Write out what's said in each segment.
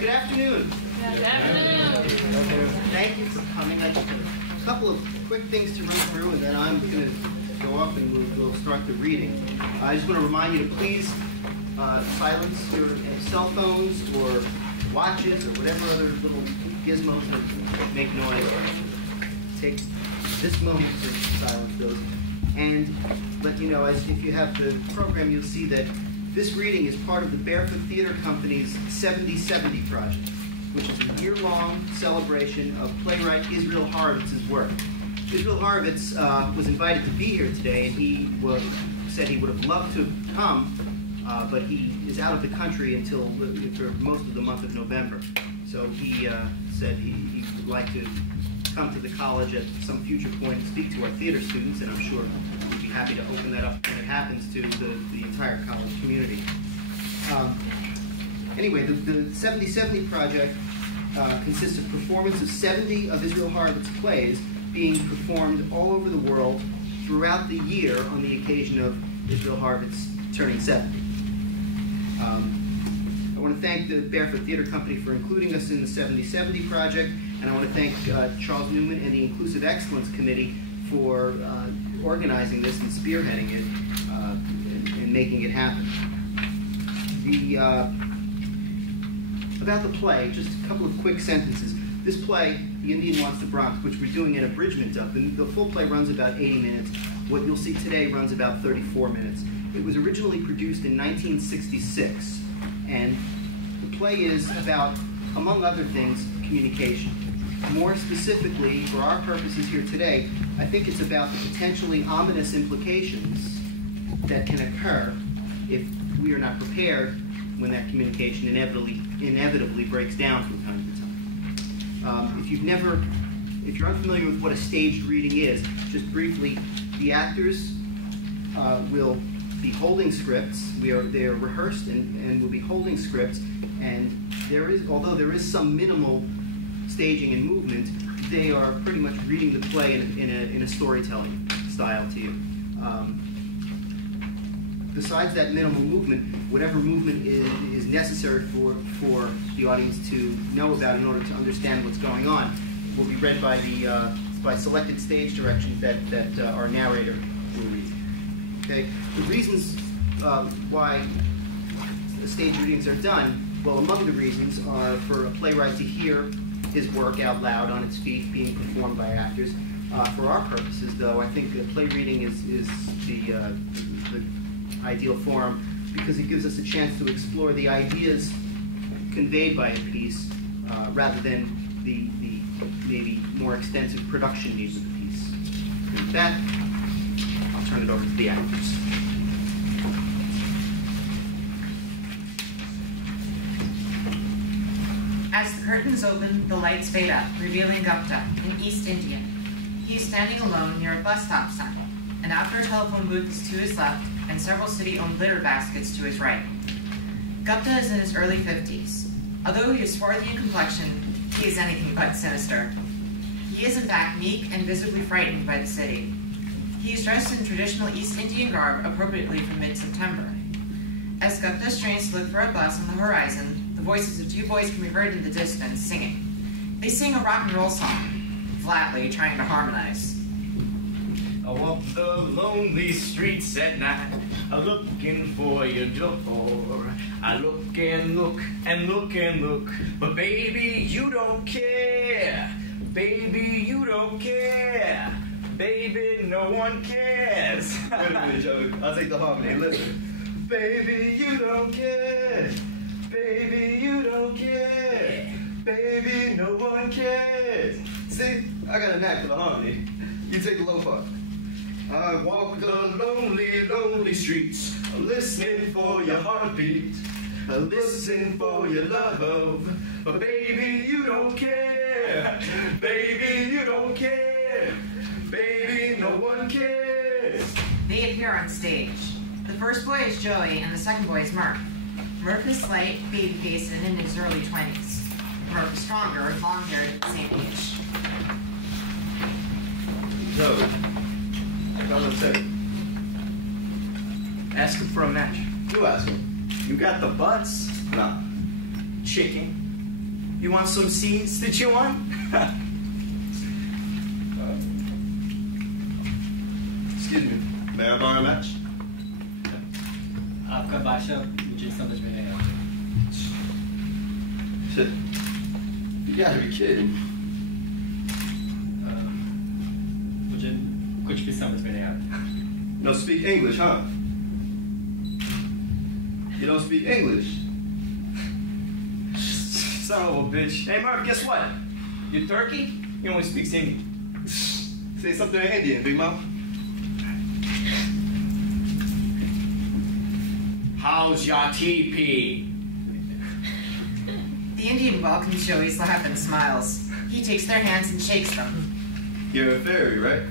good afternoon. Good afternoon. Thank you for coming. I just have a couple of quick things to run through, and then I'm going to go off and we'll start the reading. I just want to remind you to please silence your cell phones or watches or whatever other little gizmos that make noise. Take this moment to silence those. And let you know, as if you have the program, you'll see that this reading is part of the Barefoot Theater Company's 70/70 project, which is a year-long celebration of playwright Israel Horovitz's work. Israel Horovitz was invited to be here today, and he said he would have loved to come, but he is out of the country until for most of the month of November. So he said he would like to come to the college at some future point and speak to our theater students, and I'm sure we'd be happy to open that up when it happens to the entire college community. Anyway, the 70/70 project consists of performance of 70 of Israel Horovitz's plays being performed all over the world throughout the year on the occasion of Israel Horovitz turning 70. I want to thank the Barefoot Theater Company for including us in the 70/70 project, and I want to thank Charles Newman and the Inclusive Excellence Committee for organizing this and spearheading it and making it happen. About the play, just a couple of quick sentences. This play, The Indian Wants the Bronx, which we're doing an abridgment of, the full play runs about 80 minutes. What you'll see today runs about 34 minutes. It was originally produced in 1966, and the play is about, among other things, communication. More specifically, for our purposes here today, I think it's about the potentially ominous implications that can occur if we are not prepared when that communication inevitably breaks down from time to time. If you're unfamiliar with what a staged reading is, just briefly, the actors will be holding scripts. They are rehearsed and will be holding scripts, and although there is some minimal staging and movement, they are pretty much reading the play in a storytelling style to you. Besides that minimal movement, whatever movement is necessary for the audience to know about in order to understand what's going on will be read by selected stage directions that our narrator will read. Okay, the reasons why stage readings are done, well, among the reasons are for a playwright to hear his work out loud on its feet being performed by actors. For our purposes, though, I think a play reading is the ideal forum because it gives us a chance to explore the ideas conveyed by a piece rather than the maybe more extensive production needs of the piece. And with that, I'll turn it over to the actors. As the curtains open, the lights fade up, revealing Gupta, an East Indian. He is standing alone near a bus stop sign. An outdoor telephone booth is to his left, and several city-owned litter baskets to his right. Gupta is in his early 50s. Although he is swarthy in complexion, he is anything but sinister. He is in fact meek and visibly frightened by the city. He is dressed in traditional East Indian garb appropriately for mid-September. As Gupta strains to look for a bus on the horizon, the voices of two boys can be heard in the distance singing. They sing a rock and roll song, flatly trying to harmonize. I walk the lonely streets at night, looking for your door. I look and look and look and look, but baby, you don't care. Baby, you don't care. Baby, no one cares. Wait a minute, Joey. I'll take the harmony. Listen. Baby, you don't care. Baby, you don't care. Baby, no one cares. See, I got a knack for the harmony. You take the low part. I walk the lonely, lonely streets, listening for your heartbeat, listening for your love, but baby, you don't care. Baby, you don't care. Baby, no one cares. They appear on stage. The first boy is Joey, and the second boy is Murph. Murph is slight, baby-faced, and in his early 20s. Murph is stronger, long-haired, at the same age. Joey. Come and say. Ask him for a match. You ask him. You got the butts? No. Chicken. You want some seeds to chew on? Excuse me. May I borrow a match? आपका भाषा मुझे समझ में नहीं आता। Shit. You gotta be kidding. मुझे कुछ भी समझ में नहीं आता। You don't speak English, huh? You don't speak English. Son of a bitch. Hey, Murph, guess what? You're Turkey? He only speaks Indian. Say something in Indian, big mouth. How's your teepee? The Indian welcomes Joey's laugh and smiles. He takes their hands and shakes them. You're a fairy, right?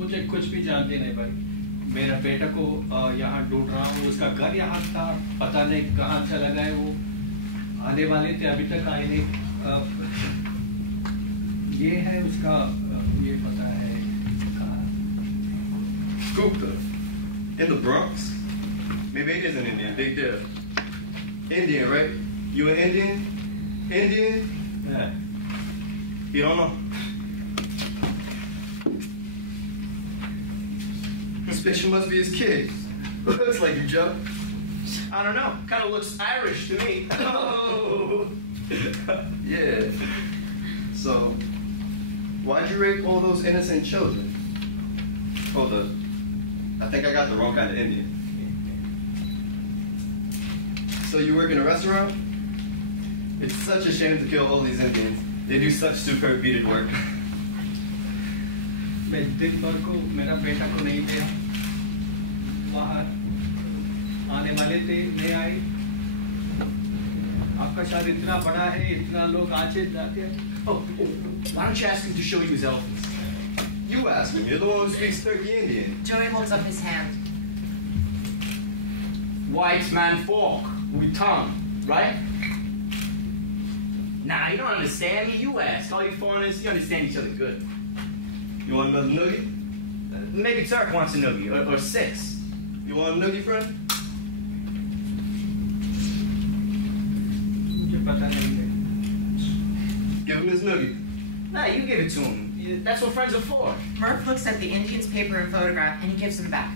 मुझे कुछ भी जानते नहीं भाई। मेरा बेटा को यहाँ ढूंढ रहा हूँ। उसका घर यहाँ था, पता नहीं कहाँ चला गया वो। आने वाले थे, अभी तक आए नहीं। ये है उसका, ये पता है कहाँ। Gupta. In the Bronx? Maybe it is an Indian. Big deal. Indian, right? You an Indian? Indian? Yeah. You don't know? This picture must be his kid. Looks like you, Joe. I don't know. Kind of looks Irish to me. Oh! Yeah. So, why'd you rape all those innocent children? Hold up. I think I got the wrong kind of Indian. So you work in a restaurant? It's such a shame to kill all these Indians. They do such superb beaded work. मैं दिन भर को मेरा बेटा को नहीं थे वहाँ आने वाले थे नहीं आए आपका शायद इतना बड़ा है इतना लोग आते जाते हैं Oh, why don't you ask him to show you his elephants? You ask him. You're the one who speaks Turkey Indian. Joey holds up his hand. White man fork with tongue, right? Nah, you don't understand me. You ask. All you foreigners, you understand each other good. You want another noogie? Maybe Turk wants a noogie, or six. You want a noogie, friend? मुझे पता नहीं है Give him his noogie. Nah, you give it to him. That's what friends are for. Murph looks at the Indian's paper and photograph and he gives them back.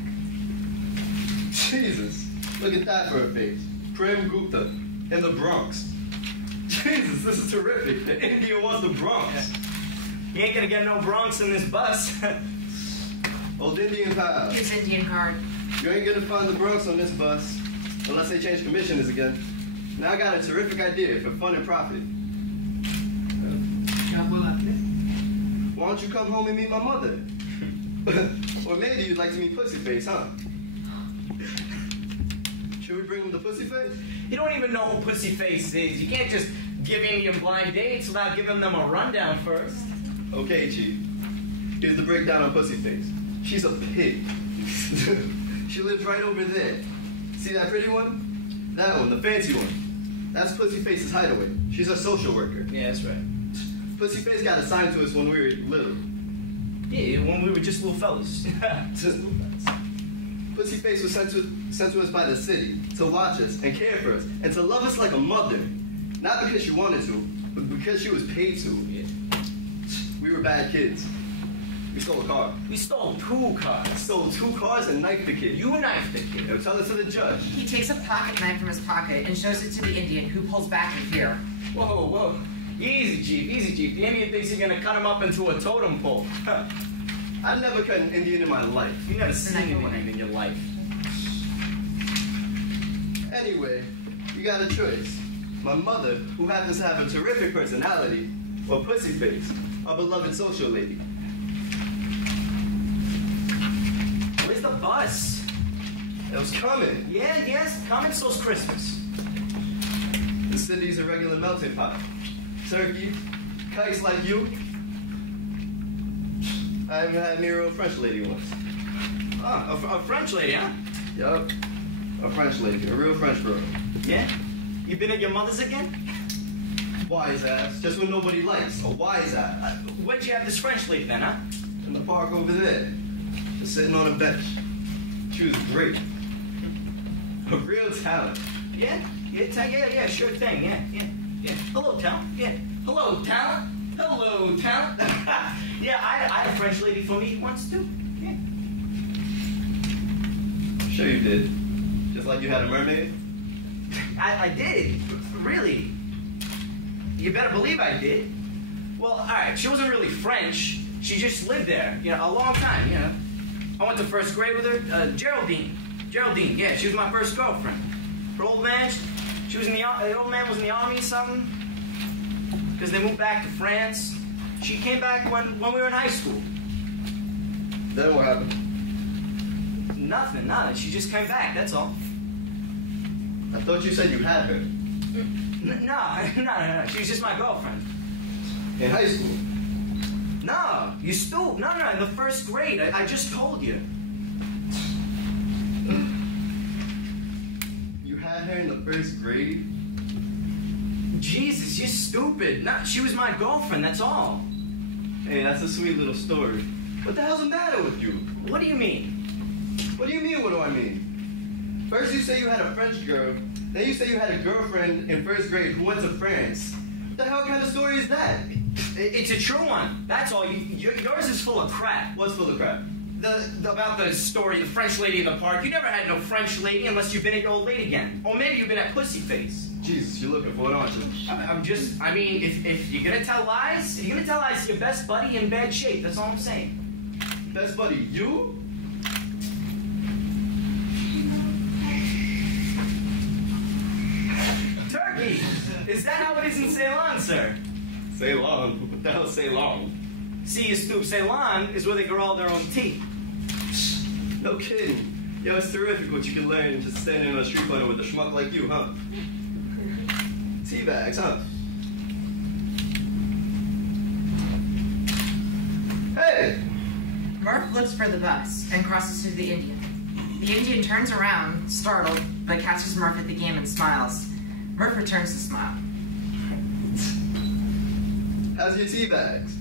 Jesus, look at that for a face. Prem Gupta in the Bronx. Jesus, this is terrific. The Indian wants the Bronx. He ain't gonna get no Bronx in this bus. Old Indian pal. His Indian card. You ain't gonna find the Bronx on this bus unless they change commissioners again. Now I got a terrific idea for fun and profit. क्या बोला आपने Why don't you come home and meet my mother? Or maybe you'd like to meet Pussyface, huh? Should we bring him the Pussyface? You don't even know who Pussyface is. You can't just give Indian blind dates without giving them a rundown first. Okay, Chief. Here's the breakdown on Pussyface. She's a pig. She lives right over there. See that pretty one? That one, the fancy one. That's Pussyface's hideaway. She's a social worker. Yeah, that's right. Pussyface got assigned to us when we were little. Yeah, when we were just little fellas. Pussyface was sent to us by the city to watch us and care for us and to love us like a mother. Not because she wanted to, but because she was paid to. We were bad kids. We stole a car. We stole 2 cars. Stole 2 cars and knifed the kid. You knifed the kid. Now tell it to the judge. He takes a pocket knife from his pocket and shows it to the Indian, who pulls back in fear. Whoa, whoa. Easy, Chief, easy, Chief. The Indian thinks you're gonna cut him up into a totem pole. I never cut an Indian in my life. You've never seen an Indian in your life. Anyway, you got a choice. My mother, who happens to have a terrific personality, or Pussyface, a beloved social lady. Where's the bus? It was coming. Yeah, yes, coming so's Christmas. The city's a regular melting pot. Turkey, kites like you. I haven't had near a French lady once. Oh, a French lady, huh? Yup. A French lady, a real French girl. Yeah? You been at your mother's again? Wise ass, just when nobody likes. A wise ass. Where'd you have this French lady then, huh? In the park over there. Just sitting on a bench. She was great. A real talent. Yeah, sure thing. Yeah. Hello, talent. Yeah. Hello, talent. Hello, talent. Yeah, I had a French lady for me once, too. Yeah. Sure you did. Just like you had a mermaid? I did. Really. You better believe I did. Well, all right, she wasn't really French. She just lived there, a long time, I went to first grade with her. Geraldine, yeah, she was my first girlfriend. Her old man, the old man was in the army or something. Because they moved back to France. She came back when we were in high school. Then what happened? Nothing. She just came back, that's all. I thought you said you had her. No. She was just my girlfriend. In high school? No, you still... No, in the first grade. I just told you. You had her in the first grade? Jesus, you're stupid. No, she was my girlfriend, that's all. Hey, that's a sweet little story. What the hell's the matter with you? What do you mean? What do you mean, what do I mean? First you say you had a French girl, then you say you had a girlfriend in first grade who went to France. What the hell kind of story is that? It's a true one. That's all. Yours is full of crap. What's full of crap? About the story, the French lady in the park. You never had no French lady unless you've been at your old lady again. Or maybe you've been at Pussyface. Jesus, you're looking for it, aren't you? If you're gonna tell lies, your best buddy in bad shape. That's all I'm saying. Best buddy, you? Turkey! Is that how it is in Ceylon, sir? Ceylon? What the hell's Ceylon? See, you stoop. Ceylon is where they grow all their own tea. No kidding. Yo, it's terrific what you can learn just standing on a street corner with a schmuck like you, huh? Teabags, huh? Hey! Murph looks for the bus and crosses to the Indian. The Indian turns around, startled, but catches Murph at the game and smiles. Murph returns the smile. How's your tea bags?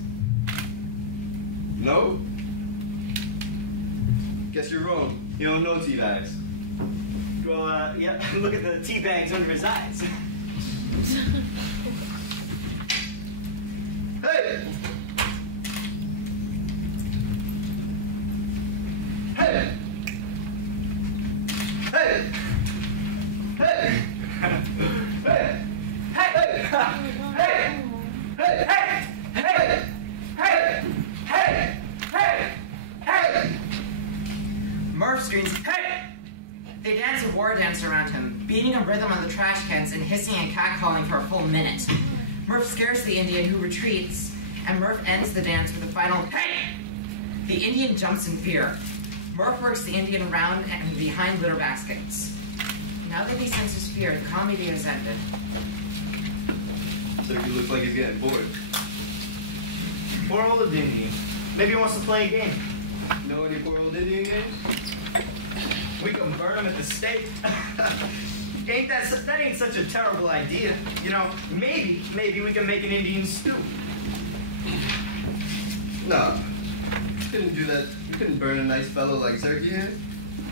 No? Guess you're wrong. You don't know tea bags. Well, yeah, look at the tea bags under his eyes. Hey! Hey! Hey! Hey! Hey! Hey! Hey! Hey! Hey! Hey! Hey! Hey! Hey! Murph screams, "Hey!" They dance a war dance around him, beating a rhythm on the trash cans and hissing and catcalling for a full minute. Murph scares the Indian, who retreats, and Murph ends the dance with a final, "Hey!" The Indian jumps in fear. Murph works the Indian around and behind litter baskets. Now that he senses fear, the comedy has ended. Turkey looks like he's getting bored. Poor old Indian. Maybe he wants to play a game. Know any poor old Indian games? We can burn him at the stake. That ain't such a terrible idea. Maybe we can make an Indian stew. No. You couldn't do that. You couldn't burn a nice fellow like Turkey here.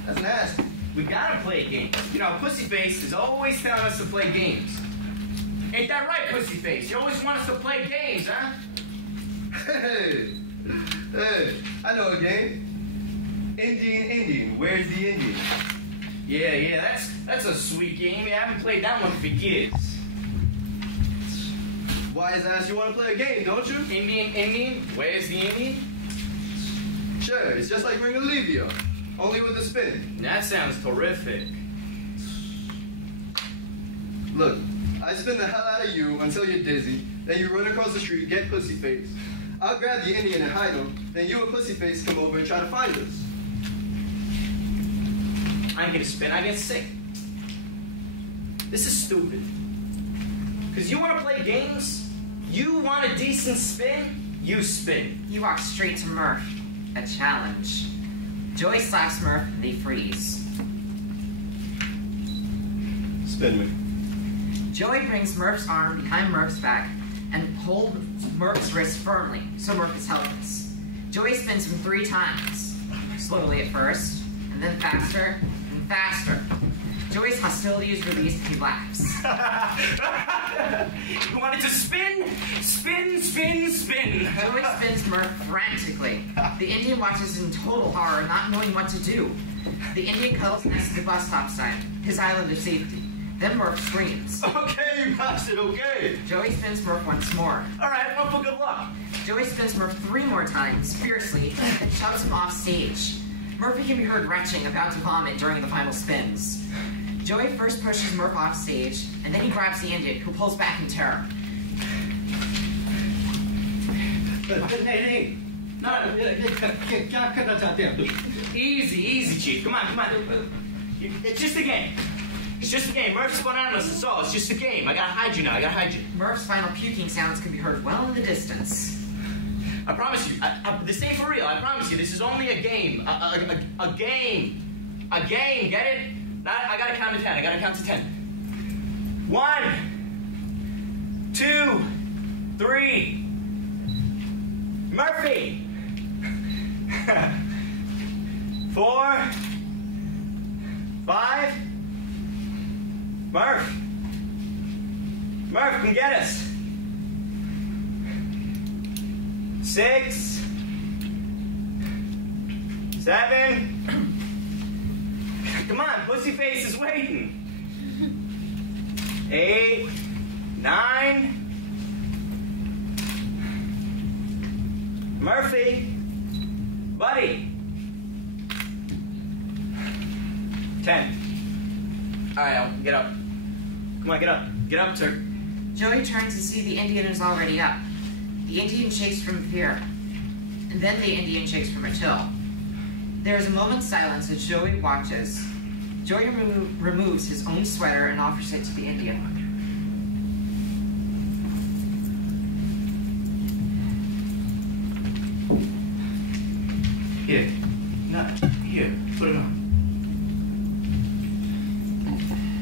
That's nasty. We gotta play a game. Pussyface is always telling us to play games. Ain't that right, Pussyface? You always want us to play games, huh? Hey! Hey! I know a game. Indian, where's the Indian? Yeah, that's a sweet game. I haven't played that one for years. Wise ass, you want to play a game, don't you? Indian, where's the Indian? Sure, it's just like Ring Olivia, only with a spin. That sounds terrific. Look, I spin the hell out of you until you're dizzy, then you run across the street, get Pussyface. I'll grab the Indian and hide him, then you and Pussyface come over and try to find us. I ain't gonna spin, I get sick. This is stupid. Because you want to play games, you want a decent spin, you spin. He walks straight to Murph. A challenge. Joy slaps Murph, they freeze. Spin me. Joey brings Murph's arm behind Murph's back and holds Murph's wrist firmly, so Murph is helpless. Joey spins him 3 times. Slowly at first, and then faster and faster. Joey's hostility is released and he laughs. You wanted to spin? Spin, spin, spin. Joey spins Murph frantically. The Indian watches in total horror, not knowing what to do. The Indian cuddles next to the bus stop sign, his island of safety. Then Murph screams. Okay, you bastard, okay. Joey spins Murph once more. All right, one for good luck. Joey spins Murph 3 more times, fiercely, and shoves him off stage. Murphy can be heard retching, about to vomit during the final spins. Joey first pushes Murph off stage, and then he grabs the Indian, who pulls back in terror. नहीं ना क्या करना चाहते हैं आप? Easy, easy, Chief. Come on, come on. It's just a game. It's just a game. Murph's spun on us, that's all. It's just a game. I gotta hide you now. I gotta hide you. Murph's final puking sounds can be heard well in the distance. I promise you. This ain't for real. I promise you. This is only a game. A game. A game. Get it? I gotta count to 10. I gotta count to 10. 1, 2, 3. Murphy. 4, 5. Murph, come get us. 6, 7. Come on, Pussyface is waiting. 8, 9. Murphy, buddy. 10. All right, I'll get up. Come on, get up. Get up, sir. Joey turns to see the Indian is already up. The Indian shakes from fear. And then the Indian shakes from a chill. There is a moment's silence as Joey watches. Joey removes his own sweater and offers it to the Indian. Here. No, here. Put it on.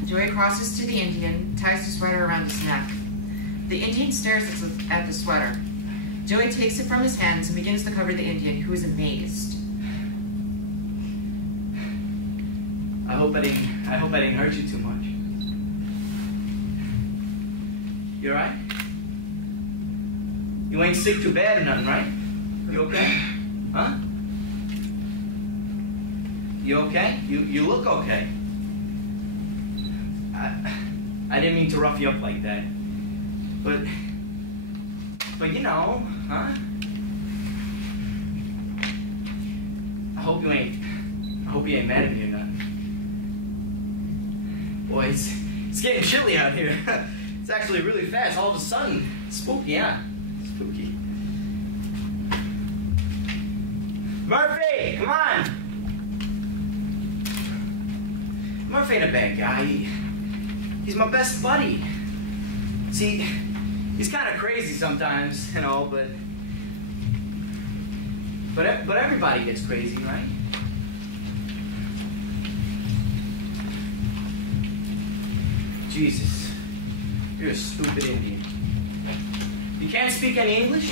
Joey crosses to the Indian, ties the sweater around his neck. The Indian stares at the sweater. Joey takes it from his hands and begins to cover the Indian, who is amazed. I hope I didn't hurt you too much. You alright? You ain't sick too bad or nothing, right? You okay? Huh? You okay? You look okay. I didn't mean to rough you up like that. But you know, huh? I hope you ain't mad at me or nothing. Boy, it's getting chilly out here. It's actually really fast. All of a sudden, spooky, huh? Spooky. Murphy, come on! Murphy ain't a bad guy. He's my best buddy. See, he's kind of crazy sometimes, you know, but everybody gets crazy, right? Jesus, you're a stupid Indian. You can't speak any English?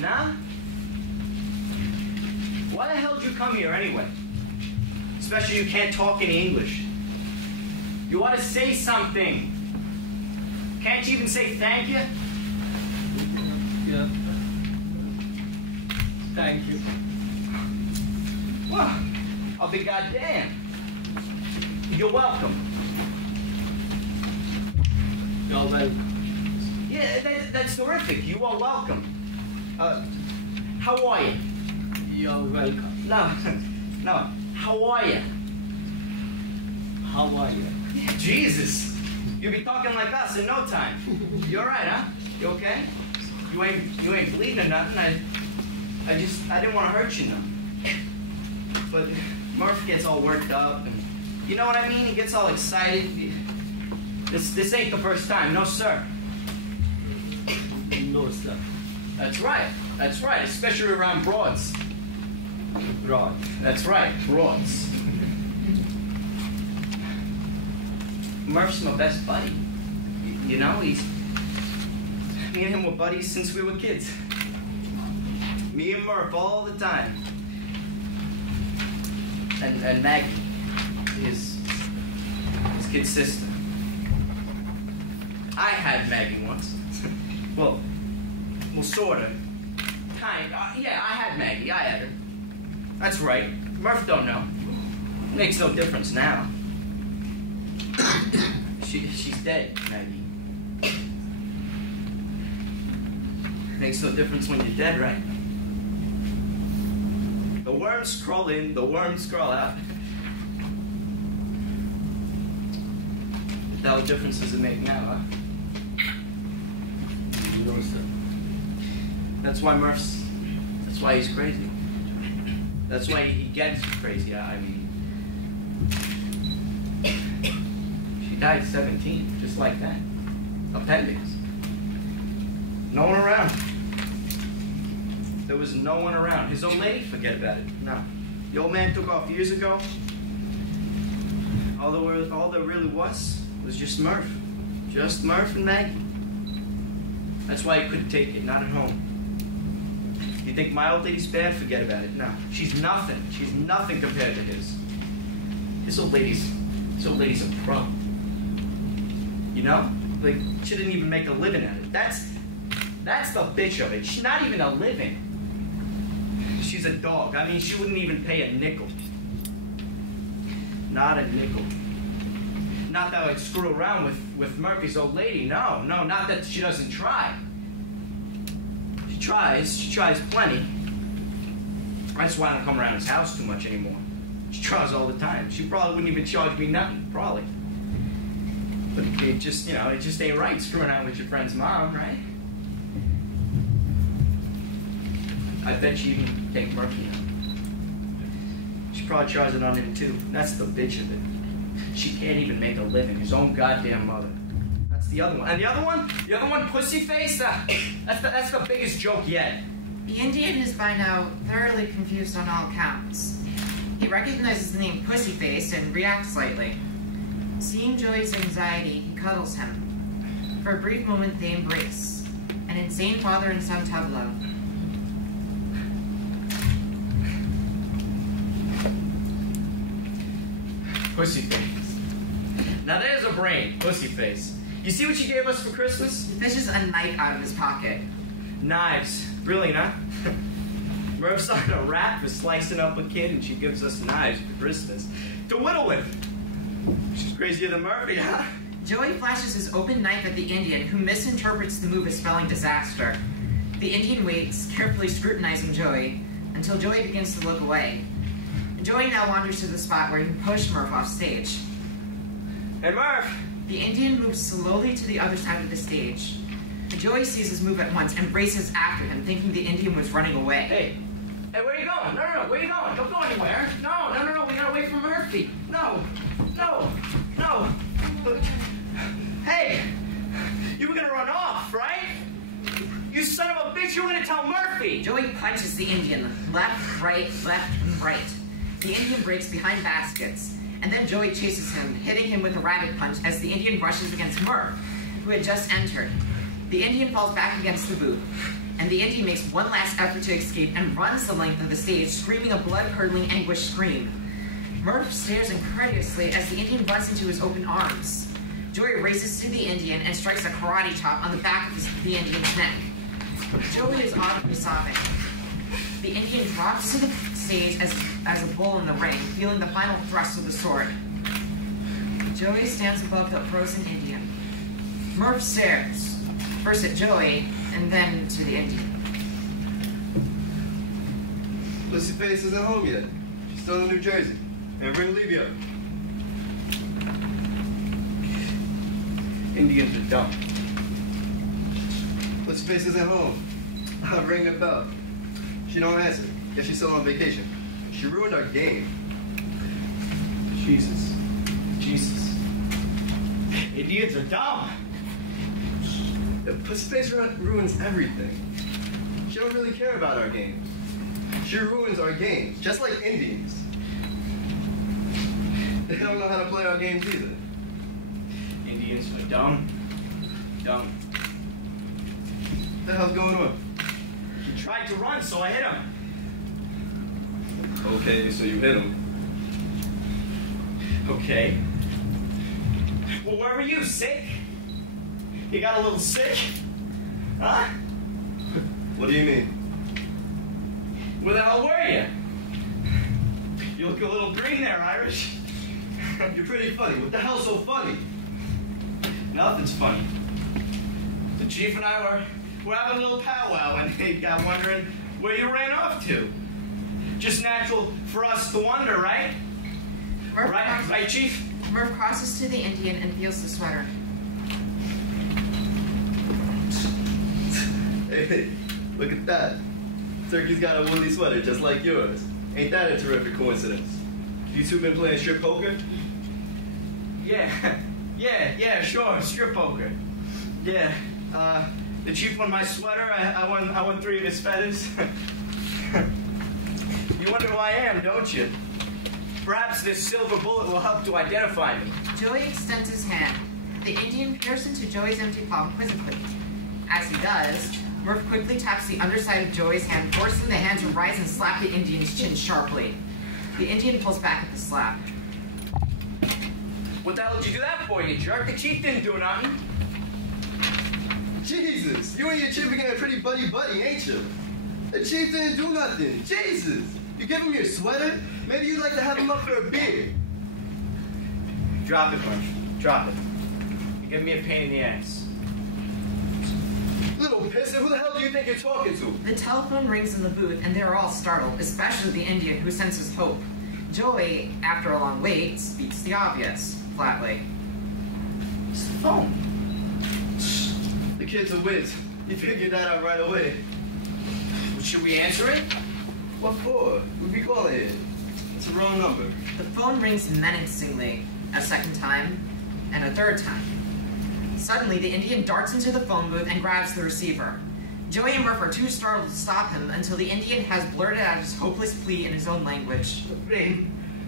Nah? Why the hell did you come here anyway? Especially you can't talk any English. You ought to say something. Can't you even say thank you? Yeah. Thank you. Well, I'll be goddamned. You're welcome. You're welcome. Yeah, that's terrific. You are welcome. How are you? You're welcome. No. How are you? How are you? Yeah, Jesus. You'll be talking like us in no time. You all right, huh? You okay? You ain't bleeding or nothing. I didn't want to hurt you, no. But Murph gets all worked up, and you know what I mean? He gets all excited. This ain't the first time, no sir. No, sir. That's right. That's right. Especially around broads. Broad. That's right, broads. Murph's my best buddy. You know, me and him were buddies since we were kids. Me and Murph all the time. And Maggie, His kid's sister. I had Maggie once. well, sort of. Kind. Yeah, I had Maggie. I had her. That's right. Murph don't know. Makes no difference now. She's dead, Maggie. Makes no difference when you're dead, right? The worms crawl in, the worms crawl out. What difference does it make now, huh? That's why that's why he's crazy. That's why he gets crazy. I mean, she died 17, just like that. Appendix. No one around. There was no one around. His old lady, forget about it. No. The old man took off years ago. All there really was just Murph. Just Murph and Maggie. That's why he couldn't take it, not at home. You think my old lady's bad? Forget about it. No. She's nothing. She's nothing compared to his. His old lady's a pro. You know? Like, she didn't even make a living at it. That's the bitch of it. She's not even a living. She's a dog. I mean, she wouldn't even pay a nickel. Not a nickel. Not that I'd screw around with Murphy's old lady. No, not that she doesn't try. She tries plenty. That's why I don't come around his house too much anymore. She tries all the time. She probably wouldn't even charge me nothing, probably. But it just ain't right screwing out with your friend's mom, right? I bet you even take Murphy out. She probably tries it on him too. That's the bitch of it. She can't even make a living. His own goddamn mother. That's the other one. And the other one, Pussyface, that's the biggest joke yet. The Indian is by now thoroughly confused on all counts. He recognizes the name Pussyface and reacts slightly. Seeing Joey's anxiety, he cuddles him. For a brief moment, they embrace. An insane father and son tableau. Pussyface. Now there's a brain, Pussyface. You see what she gave us for Christmas? He fishes a knife out of his pocket. Knives. Brilliant, huh? Murph signed a rap for slicing up a kid, and she gives us knives for Christmas. To whittle with. She's crazier than Murphy, huh? Joey flashes his open knife at the Indian, who misinterprets the move as spelling disaster. The Indian waits, carefully scrutinizing Joey, until Joey begins to look away. Joey now wanders to the spot where he pushed Murph off stage. Hey, Murph! The Indian moves slowly to the other side of the stage. Joey sees his move at once and races after him, thinking the Indian was running away. Hey, where are you going? No, where are you going? Don't go anywhere. No, we gotta wait for Murphy. No. Hey, you were gonna run off, right? You son of a bitch, you were gonna tell Murphy. Joey punches the Indian, left, right, and right. The Indian breaks behind baskets, and then Joey chases him, hitting him with a rabbit punch as the Indian rushes against Murph, who had just entered. The Indian falls back against the booth, and the Indian makes one last effort to escape and runs the length of the stage, screaming a blood-curdling, anguished scream. Murph stares incredulously as the Indian runs into his open arms. Joey races to the Indian and strikes a karate chop on the back of the Indian's neck. Joey is audibly sobbing. The Indian drops to the stage as a bull in the ring, feeling the final thrust of the sword. Joey stands above the frozen Indian. Murph stares, first at Joey, and then to the Indian. Pussyface isn't home yet. She's still in New Jersey. And we're gonna leave you. Indians are dumb. Pussyface isn't home. I'll ring the bell. She don't answer. Guess she's still on vacation. She ruined our game. Jesus. Indians are dumb. The Pussyface ruins everything. She don't really care about our games. She ruins our games, just like Indians. They don't know how to play our games either. Indians are dumb. What the hell's going on? He tried to run, so I hit him. Okay, so you hit him. Okay. Well, where were you? Sick? You got a little sick? Huh? What do you mean? Where the hell were you? You look a little green there, Irish. You're pretty funny. What the hell's so funny? Nothing's funny. The chief and I were having a little powwow, and he got wondering where you ran off to. Just natural for us to wonder, right? Right, Chief? Murph crosses to the Indian and feels the sweater. Hey, look at that. Turkey's got a woolly sweater just like yours. Ain't that a terrific coincidence? You two been playing strip poker? Yeah, sure, strip poker. Yeah, the chief won my sweater, I won 3 of his feathers. You wonder who I am, don't you? Perhaps this silver bullet will help to identify me. Joey extends his hand. The Indian peers into Joey's empty palm quizzically. As he does, Murph quickly taps the underside of Joey's hand, forcing the hand to rise and slap the Indian's chin sharply. The Indian pulls back at the slap. What the hell did you do that for, you jerk? The chief didn't do nothing. Jesus, you and your chief are getting pretty buddy-buddy, ain't you? The chief didn't do nothing. Jesus, you give him your sweater? Maybe you'd like to have him up for a beer. Drop it, Murph. Drop it. You're giving me a pain in the ass. Little pisser, who the hell do you think you're talking to? The telephone rings in the booth, and they're all startled, especially the Indian, who senses hope. Joey, after a long wait, speaks the obvious, flatly. It's the phone. The kid's a whiz. He figured that out right away. Well, should we answer it? What for? Who'd be calling it? It's a wrong number. The phone rings menacingly, a second time, and a third time. Suddenly, the Indian darts into the phone booth and grabs the receiver. Joey and Murph are too startled to stop him until the Indian has blurted out his hopeless plea in his own language. प्रेम,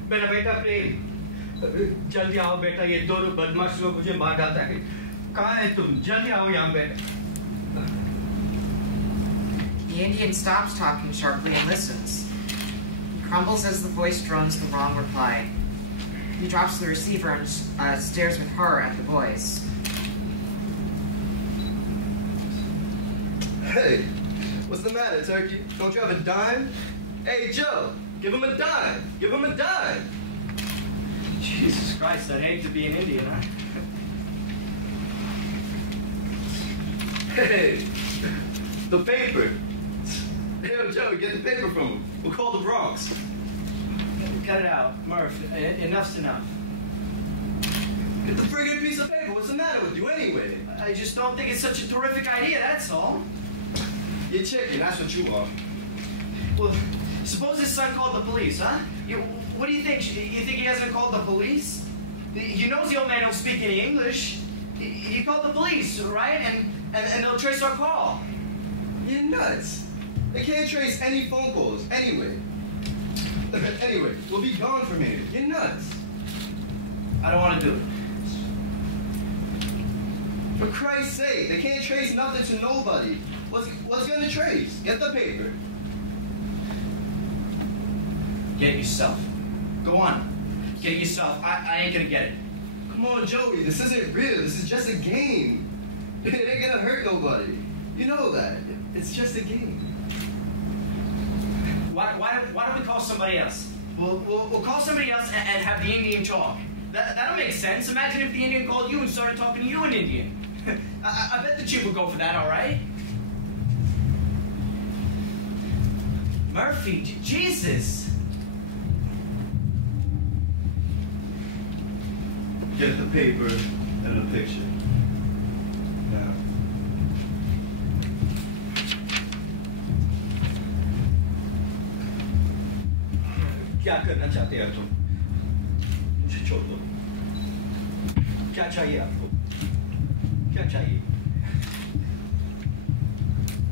मेरा बेटा प्रेम, जल्दी आओ बेटा, ये दोनों बदमाश लोग मुझे मार डालता है. कहाँ है तुम? जल्दी आओ यहाँ बेटा. The Indian stops talking sharply and listens. He crumbles as the voice drones the wrong reply. He drops the receiver and stares with horror at the boys. Hey, what's the matter, Turkey? Don't you have a dime? Hey, Joe, give him a dime. Give him a dime. Jesus Christ, I'd hate to be an Indian, huh? Hey, the paper. Hey, Joe, get the paper from him. We'll call the Bronx. Cut it out, Murph. Enough's enough. Get the friggin' piece of paper. What's the matter with you anyway? I just don't think it's such a terrific idea, that's all. You're chicken, that's what you are. Well, suppose his son called the police, huh? What do you think? You think he hasn't called the police? He knows the old man don't speak any English. He called the police, right? And they'll trace our call. You're nuts. They can't trace any phone calls, anyway. Anyway, we'll be gone from here. You're nuts. I don't want to do it. For Christ's sake, they can't trace nothing to nobody. What's gonna trace? Get the paper. Get yourself. Go on. Get yourself. I ain't gonna get it. Come on, Joey, this isn't real. This is just a game. It ain't gonna hurt nobody. You know that. It's just a game. Why don't we call somebody else? We'll call somebody else and have the Indian talk. That'll make sense. Imagine if the Indian called you and started talking to you in Indian. I bet the chief would go for that, all right? Murphy, Jesus. Get the paper and the picture. Now. क्या करना चाहते हैं तुम? मुझे छोड़ दो. क्या चाहिए आपको? क्या चाहिए?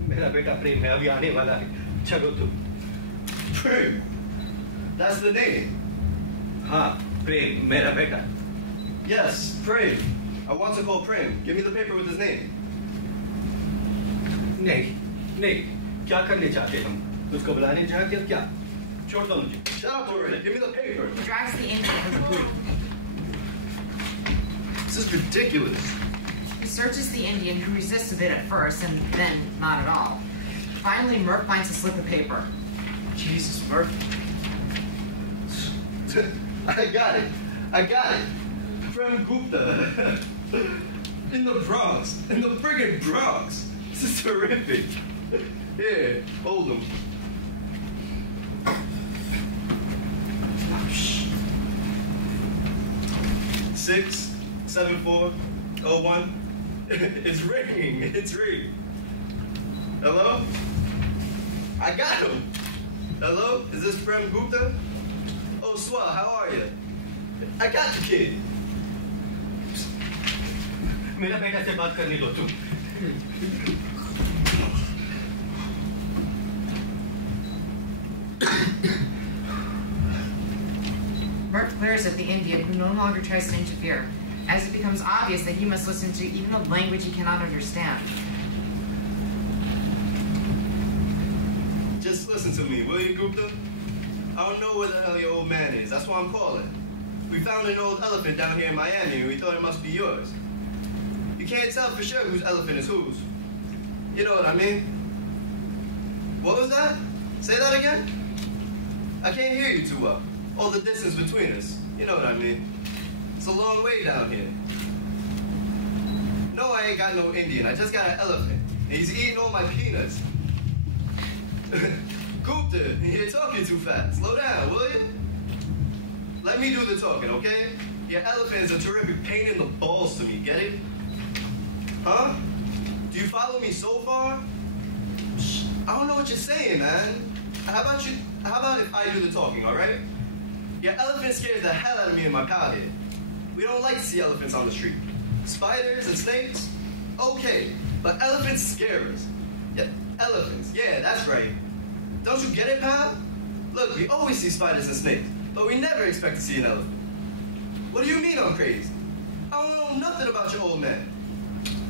मेरा बेटा प्रेम है, अभी आने वाला है. चलो तुम. Prem. That's the name. हाँ, प्रेम, मेरा बेटा. Yes, Prem. I want to call Prem. Give me the paper with his name. नहीं, क्या करने चाहते हम? उसको बुलाने जाते हो क्या? छोड़ दो मुझे. Shut up already. Give me the paper. He drags the Indian from the booth. is ridiculous. He searches the Indian, who resists a bit at first, and then not at all. Finally, Murph finds a slip of paper. Jesus, Murph. I got it. Prem Gupta. In the Bronx. In the friggin' Bronx. This is terrific. Here, hold him. 67401. It's ringing. Hello? I got him. Hello? Is this Prem Gupta? Oh, Swa, how are you? I got the kid. मेरा बेटा से बात करने दो तुम. Murph glares at the Indian, who no longer tries to interfere, as it becomes obvious that he must listen to even a language he cannot understand. Just listen to me, will you, Gupta? I don't know where the hell your old man is. That's why I'm calling. We found an old elephant down here in Miami, and we thought it must be yours. You can't tell for sure whose elephant is whose. You know what I mean? What was that? Say that again? I can't hear you too well. All the distance between us. You know what I mean? It's a long way down here. No, I ain't got no Indian. I just got an elephant. And he's eating all my peanuts. Gupta, you're talking too fast. Slow down, will you? Let me do the talking, okay? Your elephant is a terrific pain in the balls to me, get it? Huh? Do you follow me so far? Shh, I don't know what you're saying, man. How about if I do the talking, alright? Your elephant scares the hell out of me and my pal here. We don't like to see elephants on the street. Spiders and snakes? Okay, but elephants scare us. Yeah, elephants, yeah, that's right. Don't you get it, pal? Look, we always see spiders and snakes, but we never expect to see an elephant. What do you mean I'm crazy? I don't know nothing about your old man.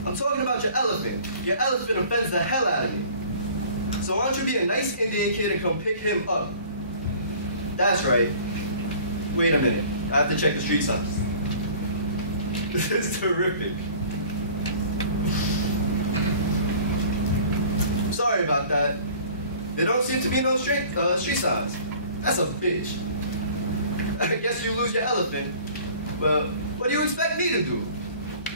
I'm talking about your elephant. Your elephant offends the hell out of me. So why don't you be a nice Indian kid and come pick him up? That's right. Wait a minute. I have to check the street signs. This is terrific. Sorry about that. There don't seem to be no street signs. That's a bitch. I guess you lose your elephant. Well, what do you expect me to do?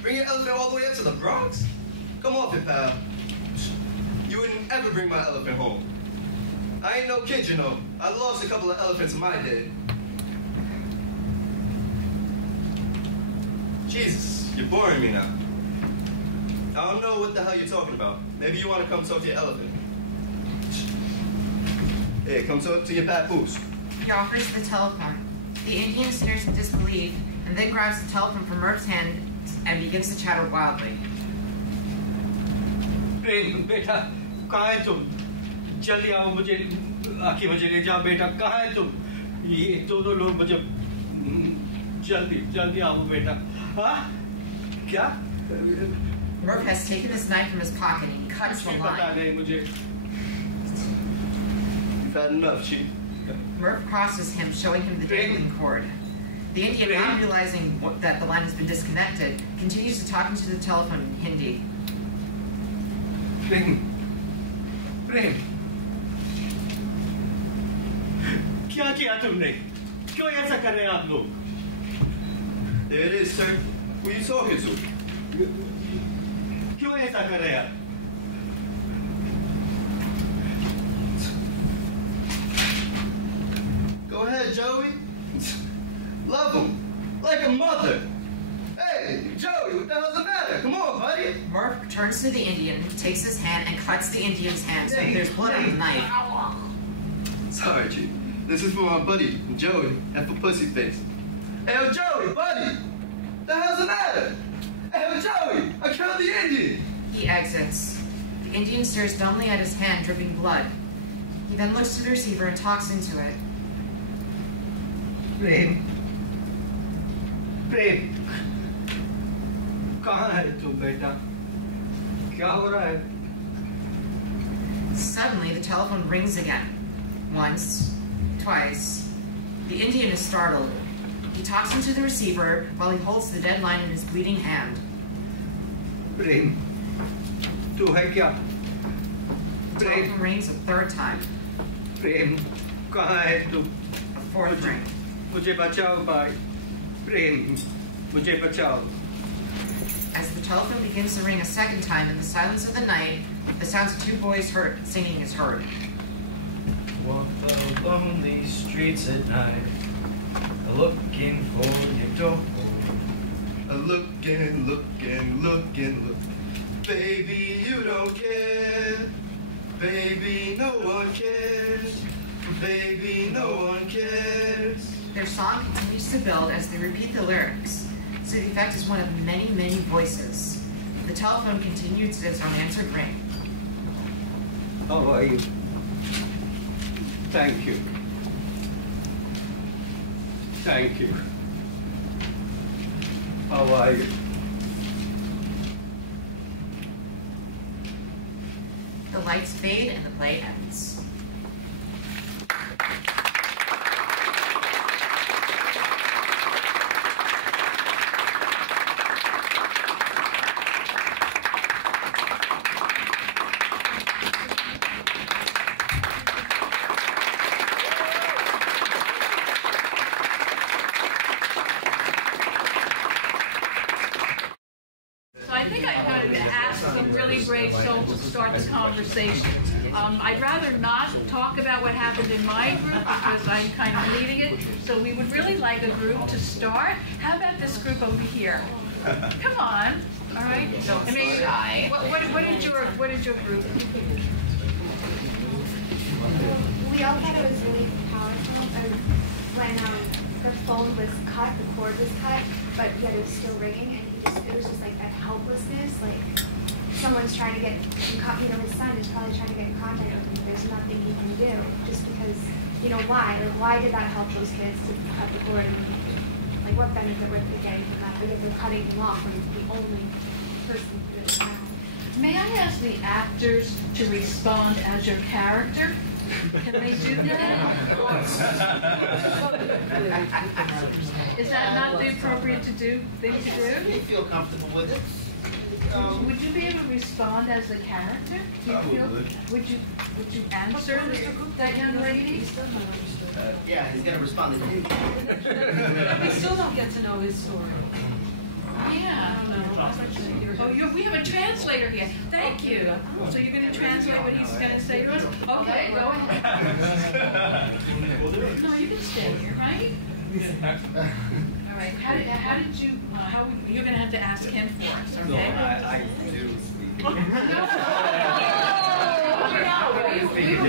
Bring your elephant all the way up to the Bronx? Come off it, pal. You wouldn't ever bring my elephant home. I ain't no kid, you know. I lost a couple of elephants in my day. Jesus, you're boring me now. I don't know what the hell you're talking about. Maybe you want to come talk to your elephant. Hey, come talk to your papoose. He offers the telephone. The Indian stares in disbelief, and then grabs the telephone from Murph's hand and begins to chatter wildly. प्रेम बेटा कहाँ है तुम? जल्दी आओ मुझे आखिर मुझे ले जाओ बेटा कहाँ है तुम? ये दोनों लोग मुझे जल्दी आओ बेटा हाँ क्या? Murph has taken his knife from his pocket and cuts the बता line. दे मुझे. You've had enough, Chief. Murph crosses him, showing him the dangling cord. The Indian, not realizing that the line has been disconnected, continues to talk into the telephone in Hindi. प्रेम क्या किया तुमने? क्यों ऐसा कर रहे हैं आप लोग? There it is, sir. Who are you talking to? क्यों ऐसा कर रहे हैं आप? Go ahead, Joey. Love him. Like a mother. Hey, Joey, what the hell's the matter? Come on, buddy. Murph turns to the Indian, takes his hand, and cuts the Indian's hand so there's blood on the knife. Sorry, Chief. This is for my buddy, Joey, and for Pussyface. Hey, yo, Joey, buddy. The hell's the matter? Hey, yo, Joey, I killed the Indian. He exits. The Indian stares dumbly at his hand, dripping blood. He then looks to the receiver and talks into it. प्रेम कहाँ है तू बेटा? क्या हो रहा है? Suddenly, the telephone rings again. Once, twice. The Indian is startled. He talks into the receiver while he holds the dead line in his bleeding hand. प्रेम तू है क्या The telephone rings a third time. प्रेम कहाँ है तू A fourth ring. मुझे बचाओ भाई प्रेम मुझे बचाओ. As the telephone begins to ring a second time in the silence of the night, the sounds of two boys singing is heard. Walk the lonely streets at night, looking for your door. Looking, looking, looking, look. Baby, you don't care. Baby, no one cares. Baby, no one cares. Their song continues to build as they repeat the lyrics, so the effect is one of many, many voices. The telephone continues its unanswered ring. How are you? Thank you. Thank you. How are you? The lights fade and the play ends. I think I'm going to ask some really brave souls to start the conversation. I'd rather not talk about what happened in my group because I'm kind of leading it. So we would really like a group to start. How about this group over here? Come on. All right. Don't And maybe- shy. What is your group? We all thought it was really powerful when the phone was cut, the cord was cut, but yet it was still ringing, and it was just like that helplessness, like someone's trying to get in contact, his son is probably trying to get in contact with him. There's nothing he can do, just because, why? Like, why did that help those kids to cut the cord? Like, what benefit were they getting from that? Because they're cutting him off when the only person who could have found. May I ask the actors to respond as your character? Can they do that? Is that not the appropriate thing to If do? you feel comfortable with it. Would you be able to respond as the character? Do you feel? Would you answer that young lady? Yeah, he's going to respond to you. We still don't get to know his story. Yeah. Oh, we have a translator here. Thank you. So you're going to translate what he's going to say to us? Okay, go ahead. No, you can stay here, right? All right. How did you? You're going to have to ask him for us, okay? No, I do speak. We were